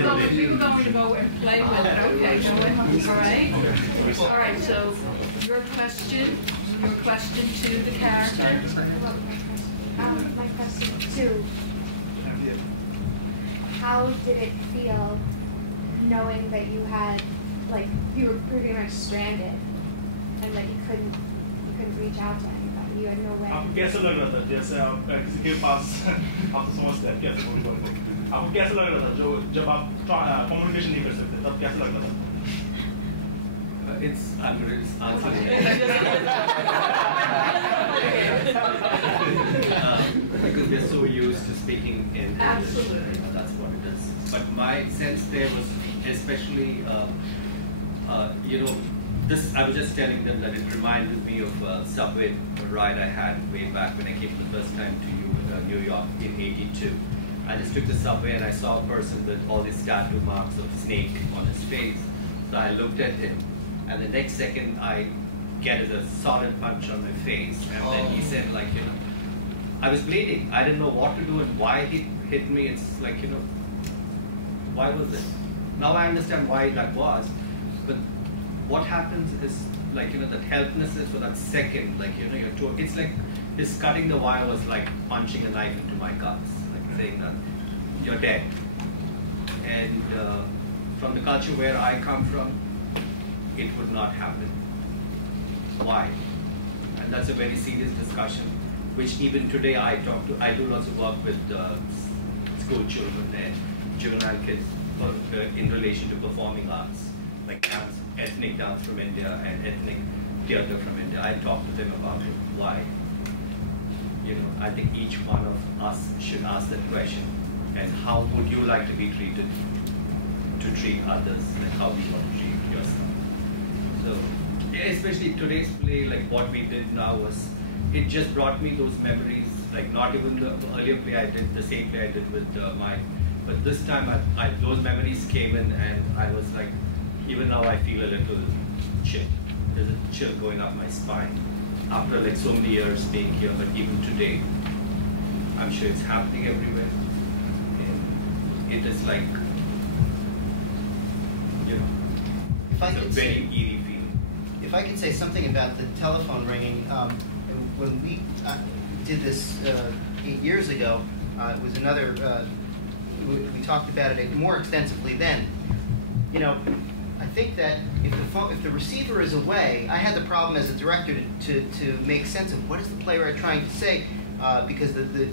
going to go and play with it. Okay, go ahead. All right. All right. So your question to the character. My question too. How did it feel knowing that you had, you were pretty much stranded, and that you couldn't reach out to anybody? You had no way. आपको कैसा लग रहा था जैसे आप किसी के पास आप समझते हैं कैसे बोल रहे हो आपको कैसा लग रहा था जब आप कम्युनिकेशन नहीं कर सकते तब कैसा लग रहा था I'm going to answer because we're so used to speaking in English. Absolutely. That's what it is. But my sense there was especially, this, I was just telling them that it reminded me of a subway ride I had way back when I came the first time to New York in '82. I just took the subway and I saw a person with all these tattoo marks of snake on his face. So I looked at him. And the next second, I get a solid punch on my face. And then he said, I was bleeding. I didn't know what to do and why he hit me. It's why was it? Now I understand why that was. But what happens is, that helplessness for that second, it's like his cutting the wire was like punching a knife into my guts, saying that you're dead. And from the culture where I come from, it would not happen. Why? And that's a very serious discussion, which even today I do lots of work with school children and juvenile kids in relation to performing arts, like dance, ethnic dance from India and ethnic theater from India. I talked to them about it. Why? I think each one of us should ask that question. And how would you like to be treated, to treat others, and how do you want to treat yourself? So, yeah, especially today's play, like what we did now was, it just brought me those memories, like not even the earlier play I did, the same play I did with Mike, but this time those memories came in and I was like, even now I feel a little chill. There's a chill going up my spine. After like so many years being here, but even today, I'm sure it's happening everywhere. And it is like, if I it's a could very say, eerie feeling. if I could say something about the telephone ringing, when we did this 8 years ago, it was another, we talked about it more extensively then. I think that if the receiver is away, I had the problem as a director to make sense of what is the playwright trying to say, because the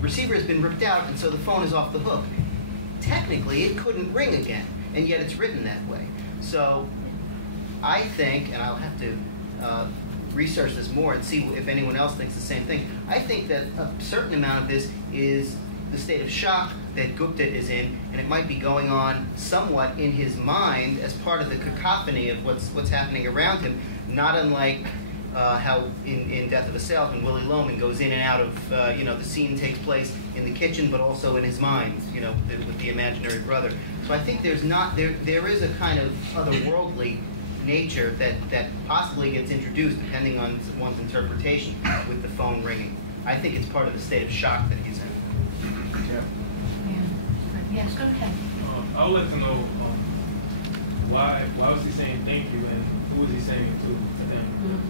receiver has been ripped out and so the phone is off the hook. Technically, it couldn't ring again, and yet it's written that way. So I think, and I'll have to research this more and see if anyone else thinks the same thing, I think that a certain amount of this is the state of shock that Gupta is in, and it might be going on somewhat in his mind as part of the cacophony of what's happening around him, not unlike how in Death of a Salesman, Willy Loman goes in and out of, the scene takes place in the kitchen, but also in his mind, with the imaginary brother. So I think there is a kind of otherworldly nature that possibly gets introduced depending on one's interpretation with the phone ringing. I think it's part of the state of shock that he's in. Yes, go ahead. I would like to know why was he saying thank you, and who was he saying to them?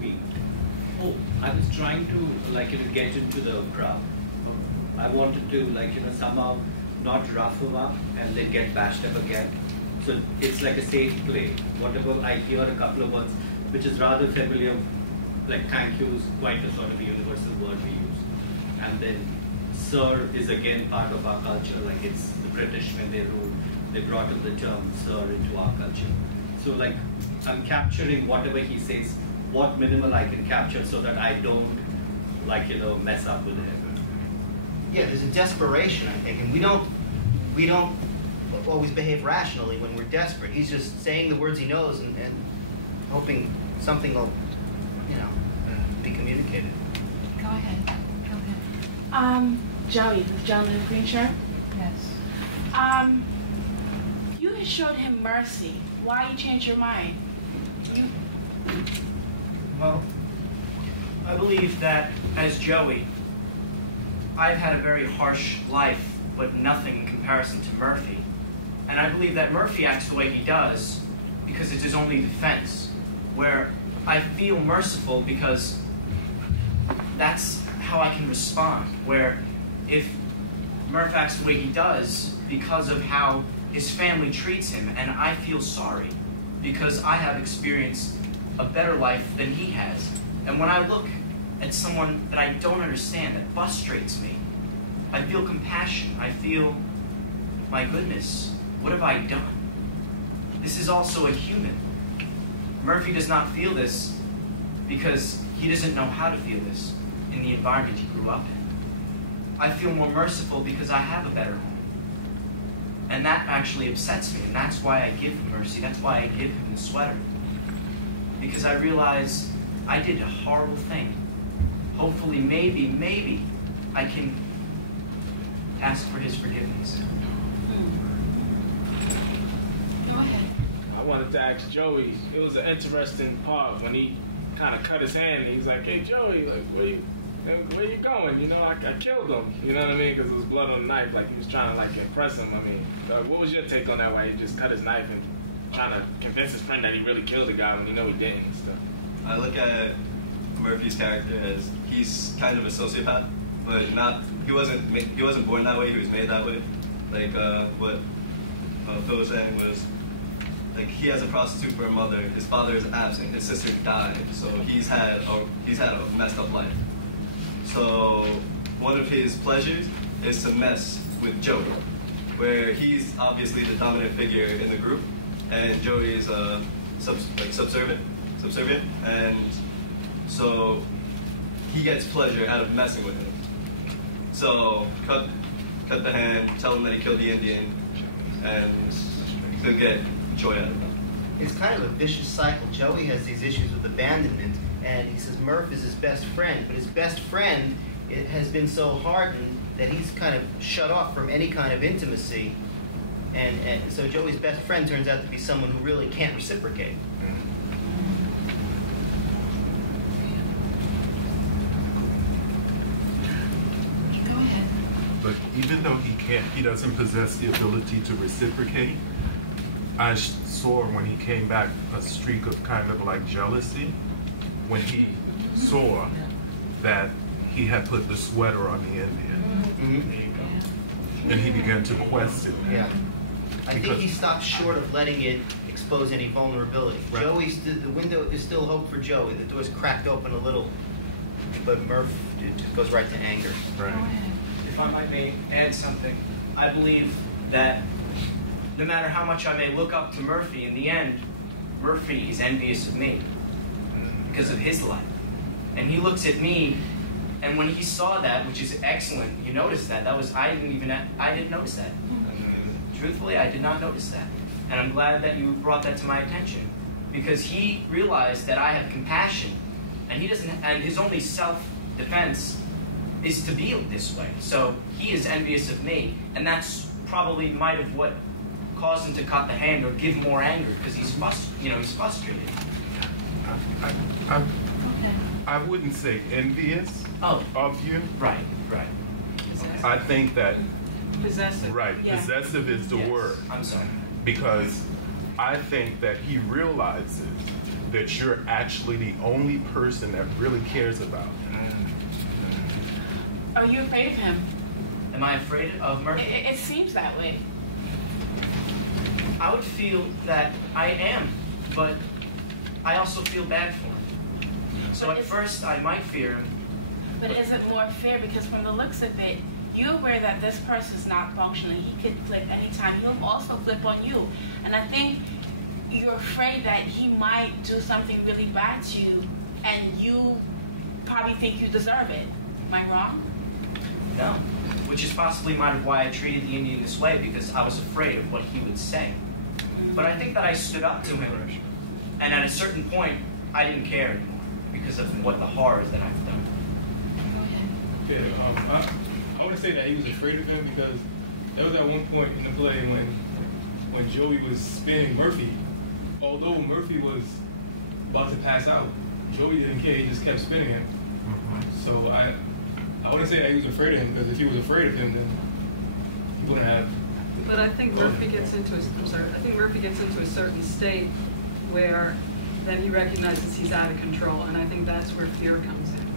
Me. Oh, I was trying to get into the crowd. I wanted to somehow not rough him up and then get bashed up again. So it's like a safe play. Whatever I hear a couple of words, which is rather familiar, like thank you is quite a sort of a universal word we use. And then sir is again part of our culture, like it's the British when they ruled, they brought in the term sir into our culture. So I'm capturing whatever he says, what minimal I can capture so that I don't mess up with him. Yeah, there's a desperation, I think, and we don't always behave rationally when we're desperate. He's just saying the words he knows and hoping something will, be communicated. Go ahead. Joey, the gentleman in the green shirt. Yes. You had showed him mercy. Why you changed your mind? Well, I believe that as Joey, I've had a very harsh life, but nothing in comparison to Murphy. And I believe that Murphy acts the way he does because it's his only defense, where I feel merciful because that's how I can respond, where if Murph acts the way he does because of how his family treats him, and I feel sorry because I have experienced a better life than he has. And when I look at someone that I don't understand, that frustrates me, I feel compassion. I feel, my goodness, what have I done? This is also a human. Murphy does not feel this because he doesn't know how to feel this in the environment he grew up in. I feel more merciful because I have a better home. And that actually upsets me, and that's why I give him mercy. That's why I give him the sweater. Because I realize I did a horrible thing. Hopefully, maybe, I can ask for his forgiveness. Go ahead. I wanted to ask Joey, it was an interesting part when he kind of cut his hand. He was like, hey, Joey, where you going? I killed him. You know what I mean? Because there was blood on the knife. Like, he was trying to, impress him. I mean, what was your take on that? Why he just cut his knife and trying to convince his friend that he really killed the guy when he didn't and stuff? I look at Murphy's character as he's kind of a sociopath, but not. He wasn't born that way. He was made that way. Like what Phil was saying was, like, he has a prostitute for a mother. His father is absent. His sister died. So he's had a messed up life. So one of his pleasures is to mess with Joey, where he's obviously the dominant figure in the group, and Joey is subservient, and so he gets pleasure out of messing with him. So cut the hand, tell him that he killed the Indian, and he'll get joy out of it. It's kind of a vicious cycle. Joey has these issues with abandonment, and he says Murph is his best friend, but his best friend has been so hardened that he's kind of shut off from any kind of intimacy, and so Joey's best friend turns out to be someone who really can't reciprocate. Go ahead. But even though he doesn't possess the ability to reciprocate, I saw when he came back a streak of kind of like jealousy when he saw that he had put the sweater on the Indian. And he began to question. Yeah. I think he stopped short of letting it expose any vulnerability. Right. The window is still hope for Joey. The door's cracked open a little, but Murph goes right to anger. Right. If I may add something, I believe that no matter how much I may look up to Murphy, in the end, Murphy is envious of me because of his life. And he looks at me, and when he saw that, which is excellent, you noticed that. I didn't notice that. Truthfully, I did not notice that. And I'm glad that you brought that to my attention, because he realized that I have compassion, and his only self-defense is to be this way. So he is envious of me, and that's probably might have what caused him to cut the hand or give more anger, because he's frustrated. I wouldn't say envious of you. Right. I think that Possessive. Right, Yeah. possessive is the word. I'm sorry. Because I think that he realizes that you're actually the only person that really cares about him. Are you afraid of him? Am I afraid of Murphy? It seems that way. I would feel that I am, but I also feel bad for him. So at first I might fear him. But is it more fair? Because from the looks of it, you're aware that this person is not functioning. He could flip anytime. He'll also flip on you. And I think you're afraid that he might do something really bad to you, and you probably think you deserve it. Am I wrong? No. Which is possibly might have why I treated the Indian this way, because I was afraid of what he would say. But I think that I stood up to him, and at a certain point, I didn't care anymore because of what the horrors that I've done. Yeah, I want to say that he was afraid of him because there was at one point in the play when Joey was spinning Murphy. Although Murphy was about to pass out, Joey didn't care. He just kept spinning him. So I want to say that he was afraid of him, because if he was afraid of him, then he wouldn't have. But I think Murphy gets into a certain state where then he recognizes he's out of control, and I think that's where fear comes in.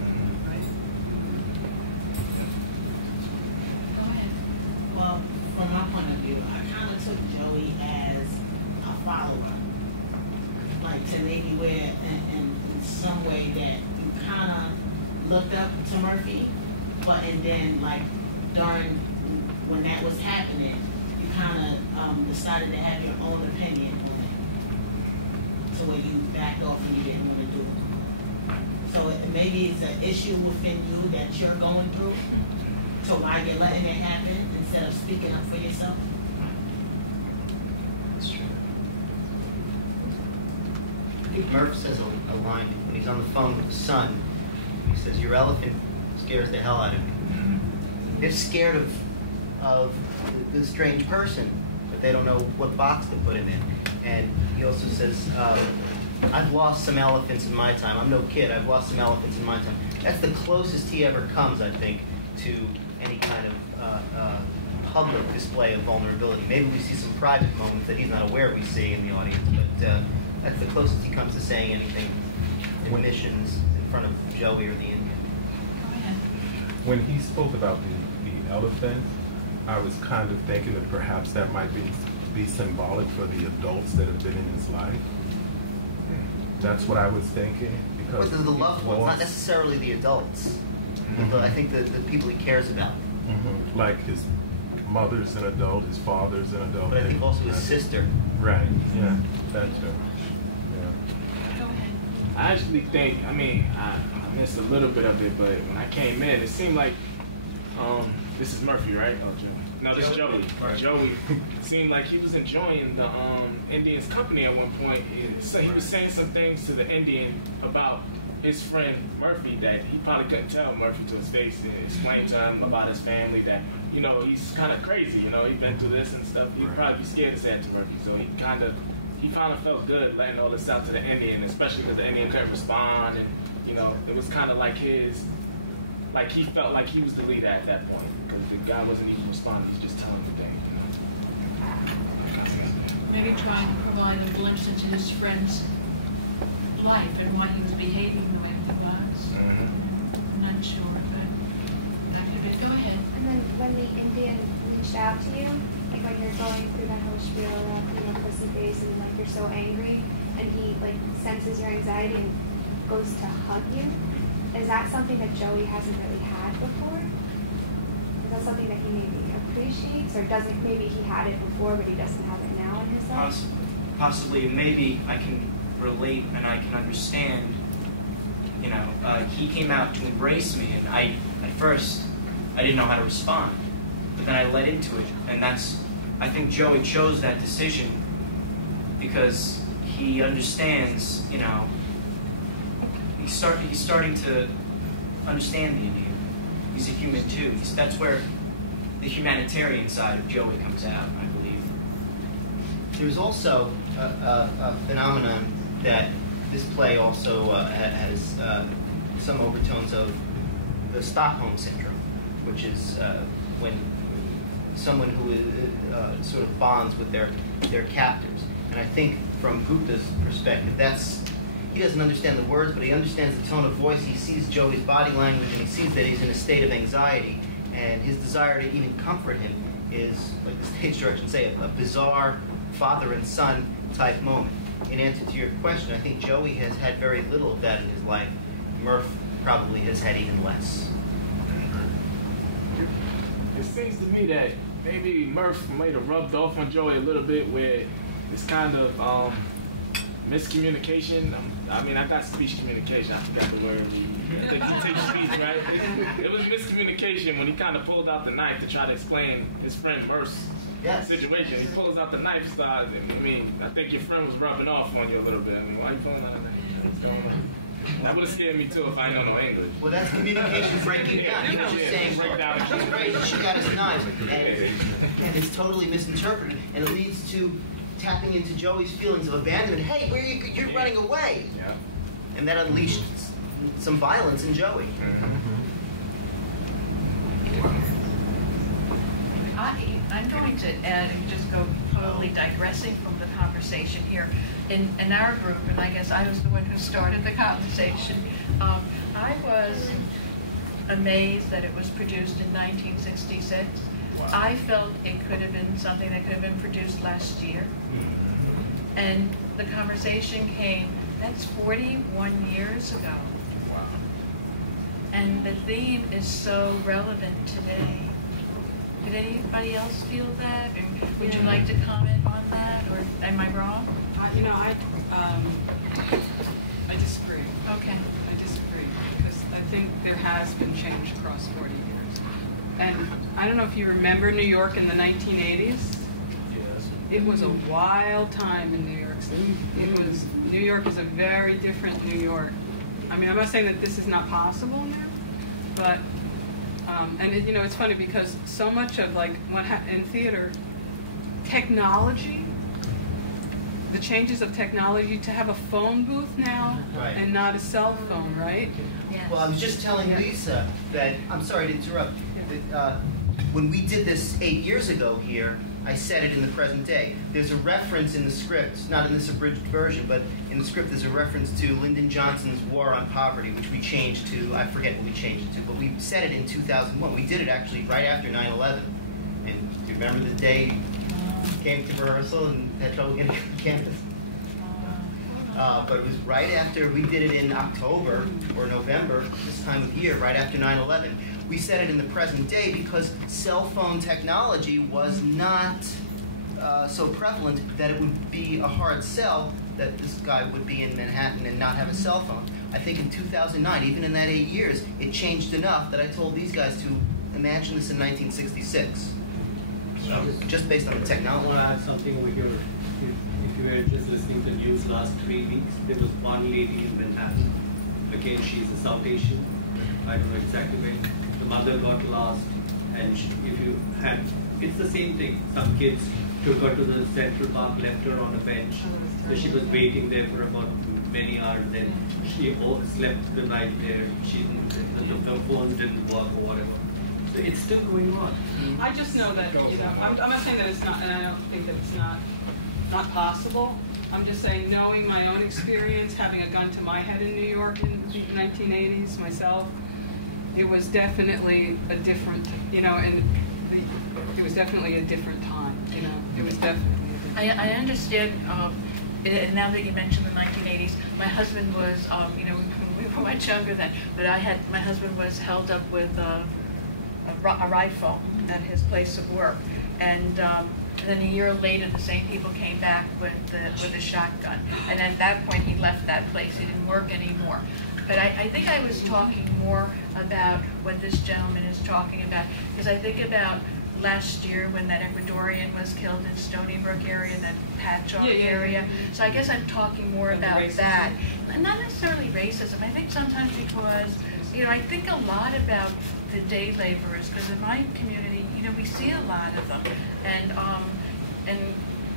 Well, from my point of view, I kind of took Joey as a follower. Like to maybe where in some way that you kind of looked up to Murphy, and then like during when that was happening, you kind of decided to have your own opinion on it, to where you backed off and you didn't want to do it. So maybe it's an issue within you that you're going through, so why you're letting it happen instead of speaking up for yourself. That's true. I think Murph says a line when he's on the phone with his son. He says, "Your elephant scares the hell out of me." They're scared of the strange person, but they don't know what box to put him in. And he also says, "I've lost some elephants in my time. I'm no kid. I've lost some elephants in my time." That's the closest he ever comes, I think, to any kind of public display of vulnerability. Maybe we see some private moments that he's not aware we see in the audience, but that's the closest he comes to saying anything in missions in front of Joey or the Indian. When he spoke about the elephant, I was kind of thinking that perhaps that might be symbolic for the adults that have been in his life. That's what I was thinking. Because the loved ones, not necessarily the adults. I think the people he cares about. Like his mother's an adult, his father's an adult. But I think also his sister. Right, yeah, that too. Yeah. Go ahead. I actually think, I mean, I missed a little bit of it, but when I came in, it seemed like, this is Murphy, right? Oh, Joey. No, this is Joey. Right. Joey seemed like he was enjoying the Indian's company at one point. So he was saying some things to the Indian about his friend Murphy that he probably couldn't tell Murphy to his face, and explain to him about his family that, you know, he's kind of crazy, you know, he's been through this and stuff. He'd probably be scared to say it to Murphy. So he finally felt good letting all this out to the Indian, especially because the Indian couldn't respond, and, you know, it was kind of like he felt like he was the leader at that point, because the guy wasn't even responding, he's just telling the thing, you know. Maybe trying to provide a glimpse into his friend's life and why he was behaving the way he was. I'm not sure, but go ahead. And then when the Indian reached out to you, like when you're going through that whole spiel about, you know, pussy face and like you're so angry, and he like senses your anxiety and goes to hug you, is that something that Joey hasn't really had before? Is that something that he maybe appreciates, or doesn't? Maybe he had it before, but he doesn't have it now in his life. Possibly, maybe I can relate and I can understand. You know, he came out to embrace me, and at first I didn't know how to respond, but then I led into it, and I think Joey chose that decision because he understands. You know, he's starting to understand the Indian. He's a human too. That's where the humanitarian side of Joey comes out, I believe. There's also a phenomenon that this play also has some overtones of the Stockholm Syndrome, which is when someone who sort of bonds with their captors. And I think from Gupta's perspective, he doesn't understand the words, but he understands the tone of voice. He sees Joey's body language, and he sees that he's in a state of anxiety. And his desire to even comfort him is, like the stage direction say, a bizarre father and son type moment. In answer to your question, I think Joey has had very little of that in his life. Murph probably has had even less. It seems to me that maybe Murph might have rubbed off on Joey a little bit with this kind of miscommunication. I mean, I got speech communication. I forgot the word. I think he takes speech, right? It was miscommunication when he kind of pulled out the knife to try to explain his friend Murph's situation. He pulls out the knife, I mean, I think your friend was rubbing off on you a little bit. I mean, why are you pulling out a knife? What's going on? That would have scared me too if I know no English. Well, that's communication breaking down. He was just saying, she's crazy, she got his knife. And it's totally misinterpreted. And it leads to tapping into Joey's feelings of abandonment. Hey, where are you? You're running away. Yeah. And that unleashed some violence in Joey. I'm going to add and just go totally digressing from the conversation here. In our group, and I guess I was the one who started the conversation, I was amazed that it was produced in 1966. Wow. I felt it could have been something that could have been produced last year. And the conversation came, that's 41 years ago. Wow. And the theme is so relevant today. Did anybody else feel that? And would you like to comment on that, or am I wrong? I disagree. Okay. I disagree, because I think there has been change across 40 years. And I don't know if you remember New York in the 1980s. Yes. It was a wild time in New York City. New York is a very different New York. I mean, I'm not saying that this is not possible now, but it's funny because so much of in theater, technology, the changes of technology to have a phone booth now and not a cell phone, right? Yes. Well, I was just telling Lisa that, I'm sorry to interrupt, that when we did this 8 years ago here, I said it in the present day. There's a reference in the script, not in this abridged version, but in the script there's a reference to Lyndon Johnson's War on Poverty, which we changed to, I forget what we changed it to, but we said it in 2001. We did it actually right after 9/11. And do you remember the day came to rehearsal and had trouble getting on campus? But it was right after, we did it in October or November, this time of year, right after 9/11. We said it in the present day because cell phone technology was not so prevalent that it would be a hard sell that this guy would be in Manhattan and not have a cell phone. I think in 2009, even in that 8 years, it changed enough that I told these guys to imagine this in 1966. So, just based on the technology. I want to add something over here. If you were just listening to the news last 3 weeks, there was one lady in Manhattan. Again, she's a South Asian. I don't know exactly where. The mother got lost, and it's the same thing. Some kids took her to the Central Park, left her on a bench. So she was waiting there for about many hours. Then she slept the night there. The phones didn't work or whatever. So it's still going on. I just know that, I'm not saying that it's not, and I don't think that it's not possible. I'm just saying, knowing my own experience, having a gun to my head in New York in the 1980s myself, it was definitely a different, and it was definitely a different time, it was definitely a different time. I understand, and now that you mentioned the 1980s, my husband was, we were much younger then, but my husband was held up with a rifle at his place of work, and then a year later the same people came back with a shotgun, and at that point he left that place. He didn't work anymore. But I think I was talking more about what this gentleman is talking about, because I think about last year when that Ecuadorian was killed in Stony Brook area, that Patchogue area. So I guess I'm talking more about that. Not necessarily racism. I think sometimes because, I think a lot about the day laborers, because in my community, we see a lot of them. And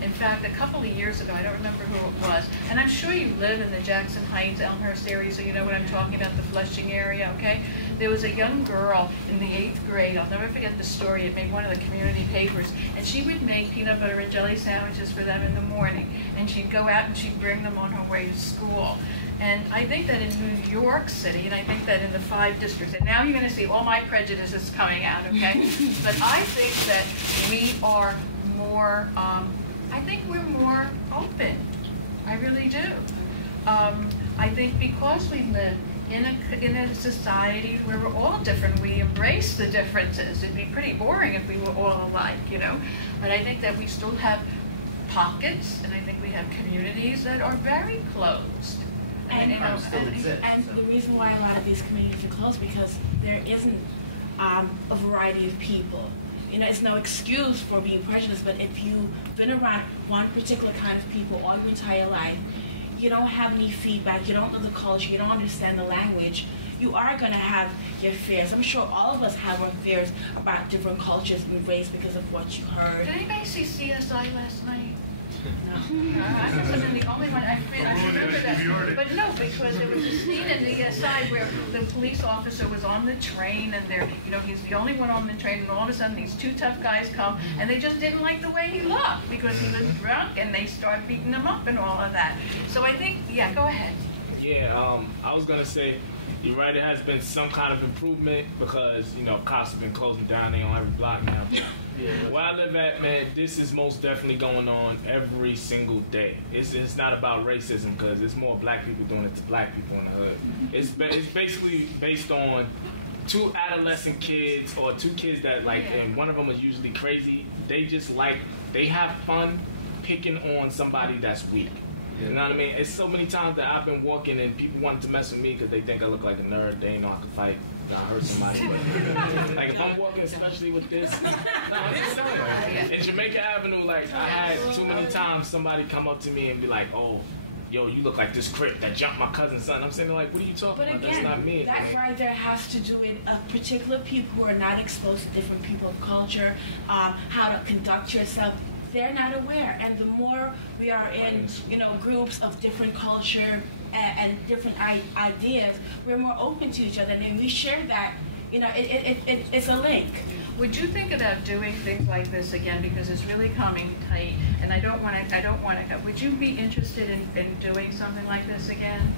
in fact, a couple of years ago, I don't remember who it was, and I'm sure you live in the Jackson Heights, Elmhurst area, so you know what I'm talking about, the Flushing area, okay? There was a young girl in the 8th grade, I'll never forget the story, it made one of the community papers, and she would make peanut butter and jelly sandwiches for them in the morning, and she'd go out and she'd bring them on her way to school. And I think that in New York City, and I think that in the 5 districts, and now you're going to see all my prejudices coming out, okay? But I think that we are more, I think we're more open. I really do. I think because we live in a society where we're all different, we embrace the differences. It'd be pretty boring if we were all alike, But I think that we still have pockets, and I think we have communities that are very closed. And the reason why a lot of these communities are closed because there isn't a variety of people. It's no excuse for being prejudiced, but if you've been around one particular kind of people all your entire life, you don't have any feedback, you don't know the culture, you don't understand the language, you are going to have your fears. I'm sure all of us have our fears about different cultures and race because of what you heard. Did anybody see CSI last night? No. I must have been the only one. I remember that. But no, because there was a scene in the side where the police officer was on the train, and he's the only one on the train, and all of a sudden these 2 tough guys come, and they just didn't like the way he looked because he was drunk, and they start beating him up and all of that. So I think, go ahead. Yeah, I was gonna say, you're right. It has been some kind of improvement because cops have been closing down. They on every block now. Where I live at, man, this is most definitely going on every single day. It's not about racism because it's more black people doing it to black people in the hood. It's basically based on 2 adolescent kids or 2 kids that and one of them is usually crazy. They have fun picking on somebody that's weak. You know what I mean? It's so many times that I've been walking and people wanted to mess with me because they think I look like a nerd. They ain't know I can fight. I hurt somebody. Like if I'm walking, especially with this, in Jamaica Avenue, I had too many times somebody come up to me and be like, "Oh, yo, you look like this crip that jumped my cousin's son." I'm saying like, "What are you talking about? That's not me." That right there has to do with particular people who are not exposed to different people of culture, how to conduct yourself. They're not aware, and the more we are in, groups of different culture and different ideas, we're more open to each other, and we share that. It's a link. Would you think about doing things like this again because it's really coming tight, and I don't want to. Would you be interested in doing something like this again?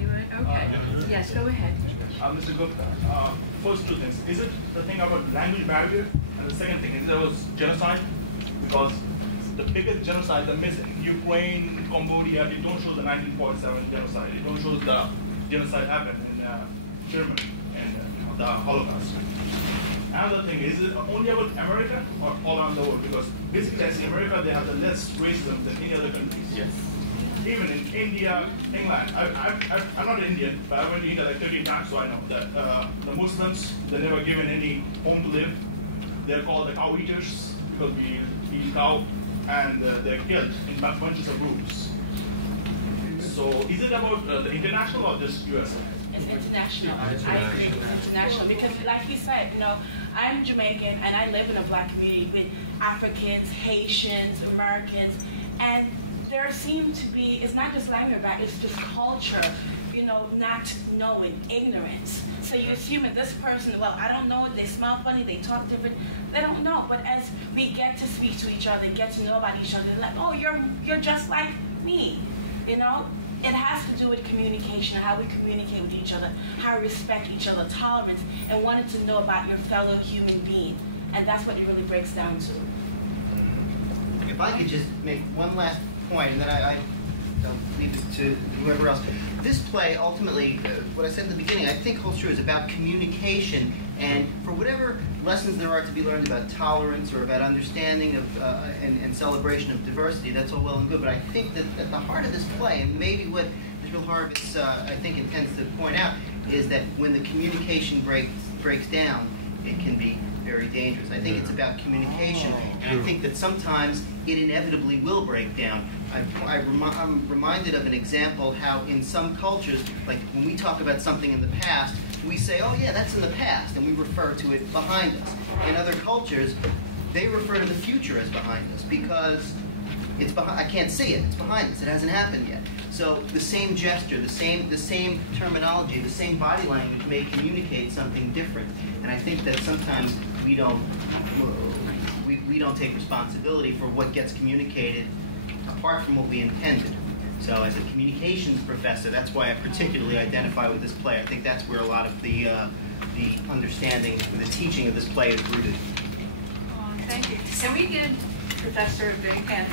You would? Okay. Yes, go ahead. Mr. Gupta, first 2 things. Is it the thing about language barrier, and the second thing is there was genocide? Because the biggest genocide, the miss in Ukraine, Cambodia, they don't show the 1947 genocide. They don't show the genocide happened in Germany and the Holocaust. Another thing, is it only about America or all around the world? Because basically, I see America, they have the less racism than any other countries. Yes. Even in India, England, I'm not Indian, but I went to India like 13 times, so I know that the Muslims, they're never given any home to live. They're called the cow eaters because we eat cow, and they're killed in bunches of groups. So is it about the international or just US? It's international. I agree. It's international because, like you said, you know, I'm Jamaican and I live in a black community with Africans, Haitians, Americans, and there seem to be, it's not just language back, it's just culture, you know, not knowing, ignorance. So you assume that this person, well, I don't know, they smell funny, they talk different, they don't know. But as we get to speak to each other, get to know about each other, they're like, oh, you're just like me, you know? It has to do with communication, how we communicate with each other, how we respect each other, tolerance, and wanting to know about your fellow human being. And that's what it really breaks down to. If I could just make one last point, and then I'll leave it to whoever else. This play, ultimately, what I said in the beginning, I think holds true, is about communication, and for whatever lessons there are to be learned about tolerance or about understanding of and celebration of diversity, that's all well and good, but I think that at the heart of this play, and maybe what Mr. Horovitz, I think, intends to point out, is that when the communication breaks down, it can be very dangerous. I think it's about communication, and I think that sometimes it inevitably will break down. I'm reminded of an example how in some cultures, like when we talk about something in the past, we say, oh yeah, that's in the past, and we refer to it behind us. In other cultures, they refer to the future as behind us because it's behind, I can't see it, it's behind us, it hasn't happened yet. So the same gesture, the same terminology, the same body language may communicate something different. And I think that sometimes we don't take responsibility for what gets communicated apart from what we intended. So as a communications professor, that's why I particularly identify with this play. I think that's where a lot of the understanding, the teaching of this play is rooted. Thank you. Can we give Professor a big hand?